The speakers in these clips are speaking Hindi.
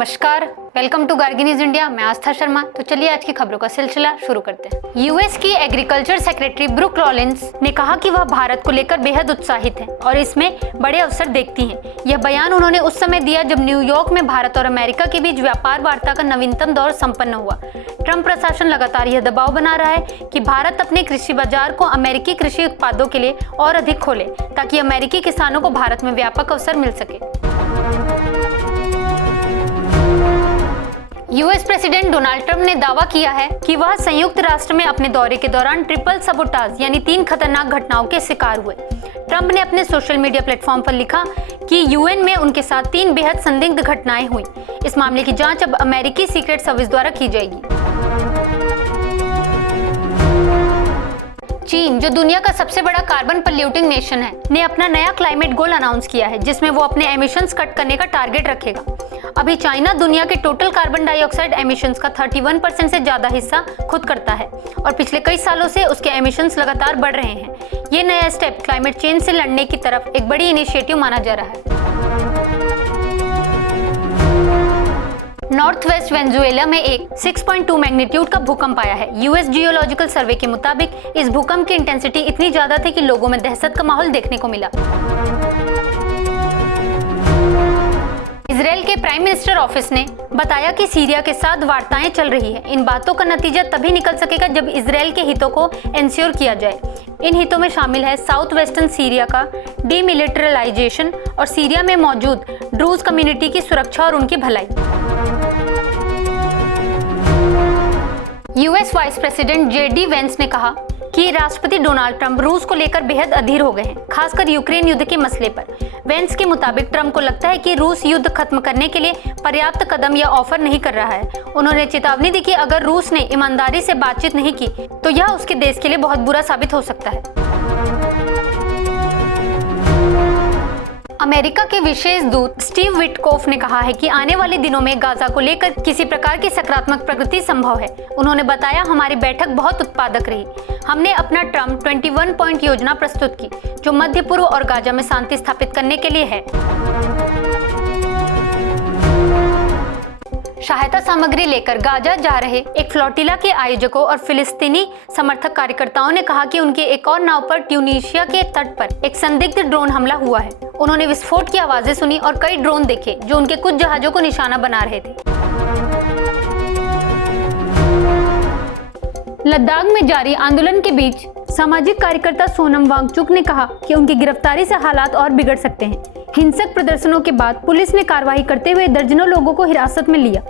नमस्कार, वेलकम टू गार्गिनीज इंडिया। मैं आस्था शर्मा। तो चलिए आज की खबरों का सिलसिला शुरू करते हैं। यूएस की एग्रीकल्चर सेक्रेटरी ब्रूक रॉलिंस ने कहा कि वह भारत को लेकर बेहद उत्साहित हैं और इसमें बड़े अवसर देखती हैं। यह बयान उन्होंने उस समय दिया जब न्यूयॉर्क में भारत और अमेरिका के बीच व्यापार वार्ता का नवीनतम दौर संपन्न हुआ। ट्रंप प्रशासन लगातार यह दबाव बना रहा है कि भारत अपने कृषि बाजार को अमेरिकी कृषि उत्पादों के लिए और अधिक खोले ताकि अमेरिकी किसानों को भारत में व्यापक अवसर मिल सके। यूएस प्रेसिडेंट डोनाल्ड ट्रंप ने दावा किया है कि वह संयुक्त राष्ट्र में अपने दौरे के दौरान ट्रिपल सबोटाज यानी 3 खतरनाक घटनाओं के शिकार हुए। ट्रंप ने अपने सोशल मीडिया प्लेटफॉर्म पर लिखा कि यूएन में उनके साथ 3 बेहद संदिग्ध घटनाएं हुई। इस मामले की जांच अब अमेरिकी सीक्रेट सर्विस द्वारा की जाएगी। चीन, जो दुनिया का सबसे बड़ा कार्बन पॉल्यूटिंग नेशन है, ने अपना नया क्लाइमेट गोल अनाउंस किया है जिसमें वो अपने एमिशंस कट करने का टारगेट रखेगा। अभी चाइना दुनिया के टोटल कार्बन डाइऑक्साइड एमिशंस का 31% से ज्यादा हिस्सा खुद करता है और पिछले कई सालों से उसके एमिशंस लगातार बढ़ रहे हैं। ये नया स्टेप क्लाइमेट चेंज से लड़ने की तरफ एक बड़ी इनिशिएटिव माना जा रहा है। नॉर्थ वेस्ट वेनेजुएला में एक 6.2 मैग्नीट्यूड का भूकंप आया है। यूएस जियोलॉजिकल सर्वे के मुताबिक इस भूकंप की इंटेंसिटी इतनी ज्यादा थी कि लोगों में दहशत का माहौल देखने को मिला। इजराइल के प्राइम मिनिस्टर ऑफिस ने बताया कि सीरिया के साथ वार्ताएं चल रही है। इन बातों का नतीजा तभी निकल सकेगा जब इजराइल के हितों को एंश्योर किया जाए। इन हितों में शामिल है साउथ वेस्टर्न सीरिया का डीमिलिटराइजेशन और सीरिया में मौजूद ड्रूज कम्युनिटी की सुरक्षा और उनकी भलाई। US vice president JD Vance ने कहा कि राष्ट्रपति डोनाल्ड ट्रंप रूस को लेकर बेहद अधीर हो गए हैं, खासकर यूक्रेन युद्ध के मसले पर। वेंस के मुताबिक ट्रंप को लगता है कि रूस युद्ध खत्म करने के लिए पर्याप्त कदम या ऑफर नहीं कर रहा है। उन्होंने चेतावनी दी कि अगर रूस ने ईमानदारी से बातचीत नहीं की तो यह उसके देश के लिए बहुत बुरा साबित हो सकता है। अमेरिका के विशेष दूत स्टीव विटकोफ ने कहा है कि आने वाले दिनों में गाजा को लेकर किसी प्रकार की सकारात्मक प्रगति संभव है। उन्होंने बताया, हमारी बैठक बहुत उत्पादक रही। हमने अपना ट्रम्प 21 पॉइंट योजना प्रस्तुत की जो मध्य पूर्व और गाजा में शांति स्थापित करने के लिए है। सहायता सामग्री लेकर गाजा जा रहे एक फ्लोटिला के आयोजकों और फिलिस्तीनी समर्थक कार्यकर्ताओं ने कहा कि उनके एक और नाव पर ट्यूनीशिया के तट पर एक संदिग्ध ड्रोन हमला हुआ है। उन्होंने विस्फोट की आवाजें सुनी और कई ड्रोन देखे जो उनके कुछ जहाजों को निशाना बना रहे थे। लद्दाख में जारी आंदोलन के बीच सामाजिक कार्यकर्ता सोनम वांगचुक ने कहा कि उनकी गिरफ्तारी से हालात और बिगड़ सकते हैं। हिंसक प्रदर्शनों के बाद पुलिस ने कार्रवाई करते हुए दर्जनों लोगों को हिरासत में लिया।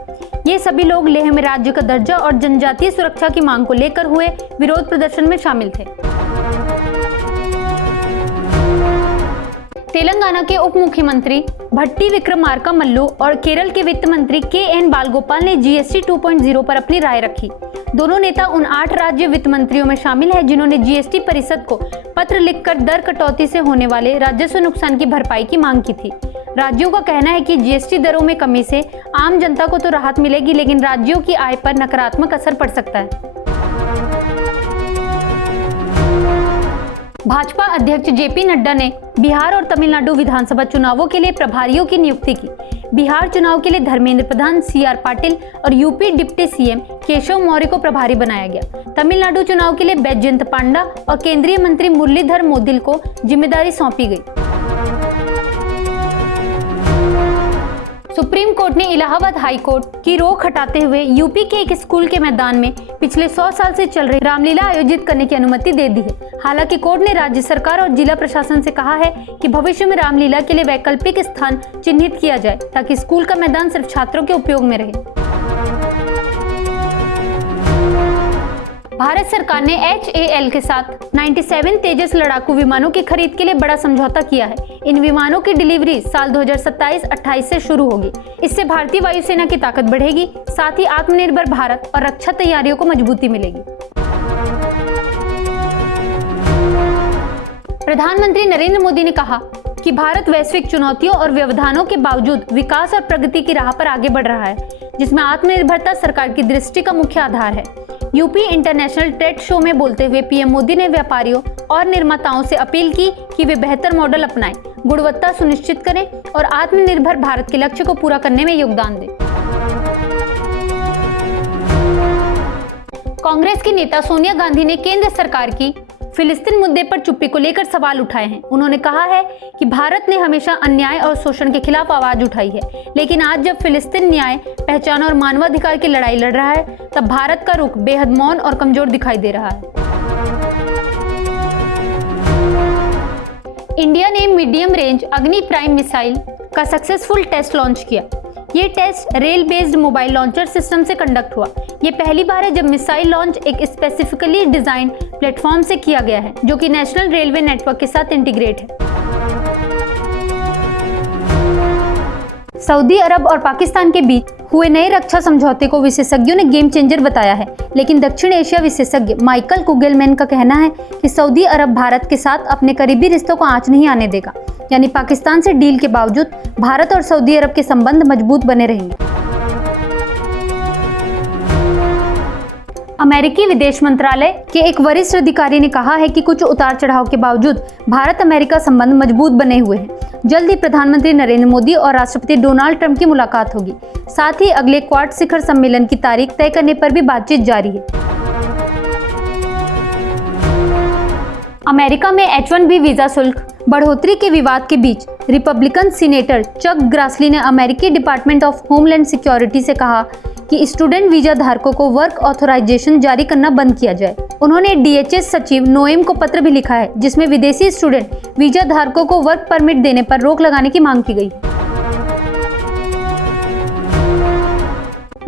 ये सभी लोग लेह में राज्य का दर्जा और जनजातीय सुरक्षा की मांग को लेकर हुए विरोध प्रदर्शन में शामिल थे। तेलंगाना के उप मुख्यमंत्री भट्टी विक्रमार्का मल्लू और केरल के वित्त मंत्री के.एन. बालगोपाल ने जीएसटी 2.0 पर अपनी राय रखी। दोनों नेता उन 8 राज्य वित्त मंत्रियों में शामिल हैं जिन्होंने जीएसटी परिषद को पत्र लिखकर दर कटौती से होने वाले राजस्व नुकसान की भरपाई की मांग की थी। राज्यों का कहना है कि जीएसटी दरों में कमी से आम जनता को तो राहत मिलेगी, लेकिन राज्यों की आय पर नकारात्मक असर पड़ सकता है। भाजपा अध्यक्ष जेपी नड्डा ने बिहार और तमिलनाडु विधानसभा चुनावों के लिए प्रभारियों की नियुक्ति की। बिहार चुनाव के लिए धर्मेंद्र प्रधान, सीआर पाटिल और UP deputy CM Keshav Maurya को प्रभारी बनाया गया। तमिलनाडु चुनाव के लिए बैजयंत पांडा और केंद्रीय मंत्री मुरलीधर मोदिल को जिम्मेदारी सौंपी गई। सुप्रीम कोर्ट ने इलाहाबाद हाई कोर्ट की रोक हटाते हुए यूपी के एक स्कूल के मैदान में पिछले 100 साल से चल रही रामलीला आयोजित करने की अनुमति दे दी है। हालांकि कोर्ट ने राज्य सरकार और जिला प्रशासन से कहा है कि भविष्य में रामलीला के लिए वैकल्पिक स्थान चिन्हित किया जाए ताकि स्कूल का मैदान सिर्फ छात्रों के उपयोग में रहे। भारत सरकार ने HAL के साथ 97 तेजस लड़ाकू विमानों की खरीद के लिए बड़ा समझौता किया है। इन विमानों की डिलीवरी साल 2027-28 से शुरू होगी। इससे भारतीय वायुसेना की ताकत बढ़ेगी, साथ ही आत्मनिर्भर भारत और रक्षा तैयारियों को मजबूती मिलेगी। प्रधानमंत्री नरेंद्र मोदी ने कहा कि भारत वैश्विक चुनौतियों और व्यवधानों के बावजूद विकास और प्रगति की राह पर आगे बढ़ रहा है, जिसमें आत्मनिर्भरता सरकार की दृष्टि का मुख्य आधार है। यूपी इंटरनेशनल ट्रेड शो में बोलते हुए पीएम मोदी ने व्यापारियों और निर्माताओं से अपील की कि वे बेहतर मॉडल अपनाएं, गुणवत्ता सुनिश्चित करें और आत्मनिर्भर भारत के लक्ष्य को पूरा करने में योगदान दें। कांग्रेस की नेता सोनिया गांधी ने केंद्र सरकार की फिलिस्तीन मुद्दे पर चुप्पी को लेकर सवाल उठाए हैं। उन्होंने कहा है कि भारत ने हमेशा अन्याय और शोषण के खिलाफ आवाज उठाई है, लेकिन आज जब फिलिस्तीन न्याय, पहचान और मानवाधिकार की लड़ाई लड़ रहा है, तब भारत का रुख बेहद मौन और कमजोर दिखाई दे रहा है। इंडिया ने medium range Agni prime missile का सक्सेसफुल टेस्ट लॉन्च किया। ये test rail based mobile launcher system से कंडक्ट हुआ। ये पहली बार है जब मिसाइल लॉन्च एक स्पेसिफिकली डिजाइन प्लेटफॉर्म से किया गया है, जो कि नेशनल रेलवे नेटवर्क के साथ इंटीग्रेट है। सऊदी अरब और पाकिस्तान के बीच हुए नए रक्षा समझौते को विशेषज्ञों ने गेम चेंजर बताया है, लेकिन दक्षिण एशिया विशेषज्ञ माइकल कुगलमैन का कहना है कि सऊदी अरब भारत के साथ अपने करीबी रिश्तों को आंच नहीं आने देगा। यानी पाकिस्तान से डील के बावजूद भारत और सऊदी अरब के संबंध मजबूत बने रहेंगे। अमेरिकी विदेश मंत्रालय के एक वरिष्ठ अधिकारी ने कहा है कि कुछ उतार चढ़ाव के बावजूद भारत अमेरिका संबंध मजबूत बने हुए हैं। जल्द ही प्रधानमंत्री नरेंद्र मोदी और राष्ट्रपति डोनाल्ड ट्रंप की मुलाकात होगी। साथ ही अगले क्वाड शिखर सम्मेलन की तारीख तय करने पर भी बातचीत जारी है। अमेरिका में H-1B वीजा शुल्क बढ़ोतरी के विवाद के बीच रिपब्लिकन सीनेटर चक ग्रासली ने अमेरिकी डिपार्टमेंट ऑफ होमलैंड सिक्योरिटी से कहा कि स्टूडेंट वीजा धारकों को वर्क ऑथराइजेशन जारी करना बंद किया जाए। उन्होंने DHS सचिव नोएम को पत्र भी लिखा है, जिसमें विदेशी स्टूडेंट वीजा धारकों को वर्क परमिट देने पर रोक लगाने की मांग की गई।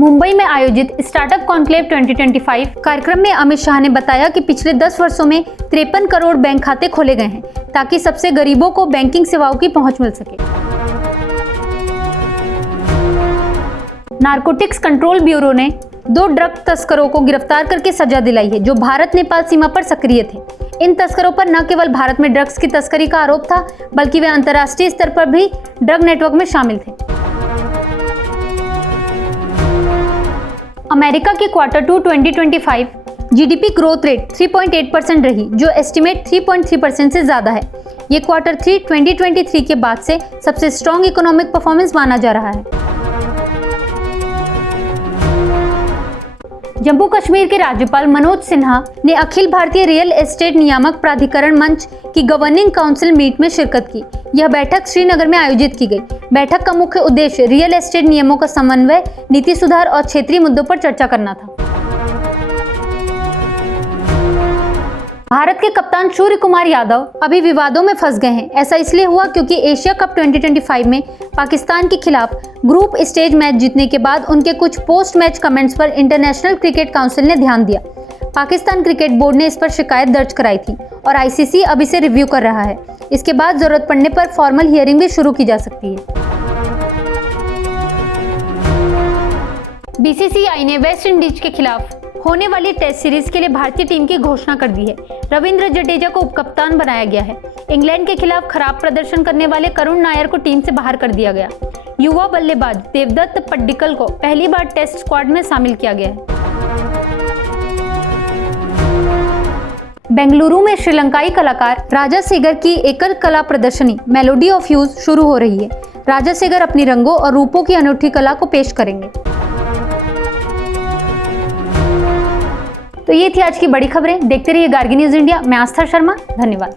मुंबई में आयोजित स्टार्टअप कॉन्क्लेव 2025 कार्यक्रम में अमित शाह ने बताया कि पिछले 10 वर्षों में 53 करोड़ बैंक खाते खोले गए हैं, ताकि सबसे गरीबों को बैंकिंग सेवाओं की पहुंच मिल सके। नारकोटिक्स कंट्रोल ब्यूरो ने 2 ड्रग तस्करों को गिरफ्तार करके सजा दिलाई है, जो भारत नेपाल सीमा पर सक्रिय थे। इन तस्करों पर न केवल भारत में ड्रग्स की तस्करी का आरोप था, बल्कि वे अंतर्राष्ट्रीय स्तर पर भी ड्रग नेटवर्क में शामिल थे। अमेरिका की Q2 2025 GDP ग्रोथ रेट 3.8% रही, जो एस्टिमेट 3.3% से ज्यादा है। ये Q3 2023 के बाद से सबसे स्ट्रॉन्ग इकोनॉमिक परफॉर्मेंस माना जा रहा है। जम्मू कश्मीर के राज्यपाल मनोज सिन्हा ने अखिल भारतीय रियल एस्टेट नियामक प्राधिकरण मंच की गवर्निंग काउंसिल मीट में शिरकत की। यह बैठक श्रीनगर में आयोजित की गई। बैठक का मुख्य उद्देश्य रियल एस्टेट नियमों का समन्वय, नीति सुधार और क्षेत्रीय मुद्दों पर चर्चा करना था। भारत के कप्तान सूर्य कुमार यादव अभी विवादों में फंस गए हैं। ऐसा इसलिए हुआ क्योंकि एशिया कप 2025 में पाकिस्तान के खिलाफ ग्रुप स्टेज मैच जीतने के बाद उनके कुछ पोस्ट मैच कमेंट्स पर इंटरनेशनल क्रिकेट काउंसिल ने ध्यान दिया। पाकिस्तान क्रिकेट बोर्ड ने इस पर शिकायत दर्ज कराई थी और ICC अब इसे रिव्यू कर रहा है। इसके बाद जरूरत पड़ने पर फॉर्मल हियरिंग भी शुरू की जा सकती है। BCCI ने वेस्ट इंडीज के खिलाफ होने वाली टेस्ट सीरीज के लिए भारतीय टीम की घोषणा कर दी है। रविंद्र जडेजा को उपकप्तान बनाया गया है। इंग्लैंड के खिलाफ खराब प्रदर्शन करने वाले करुण नायर को टीम से बाहर कर दिया गया। युवा बल्लेबाज देवदत्त पड्डिकल को पहली बार टेस्ट स्क्वाड में शामिल किया गया है। बेंगलुरु में श्रीलंकाई कलाकार राजा सेगर की एकल कला प्रदर्शनी मेलोडी ऑफ ह्यूज शुरू हो रही है। राजा सेगर अपनी रंगों और रूपों की अनूठी कला को पेश करेंगे। तो ये थी आज की बड़ी खबरें। देखते रहिए गार्गी न्यूज इंडिया। मैं आस्था शर्मा। धन्यवाद।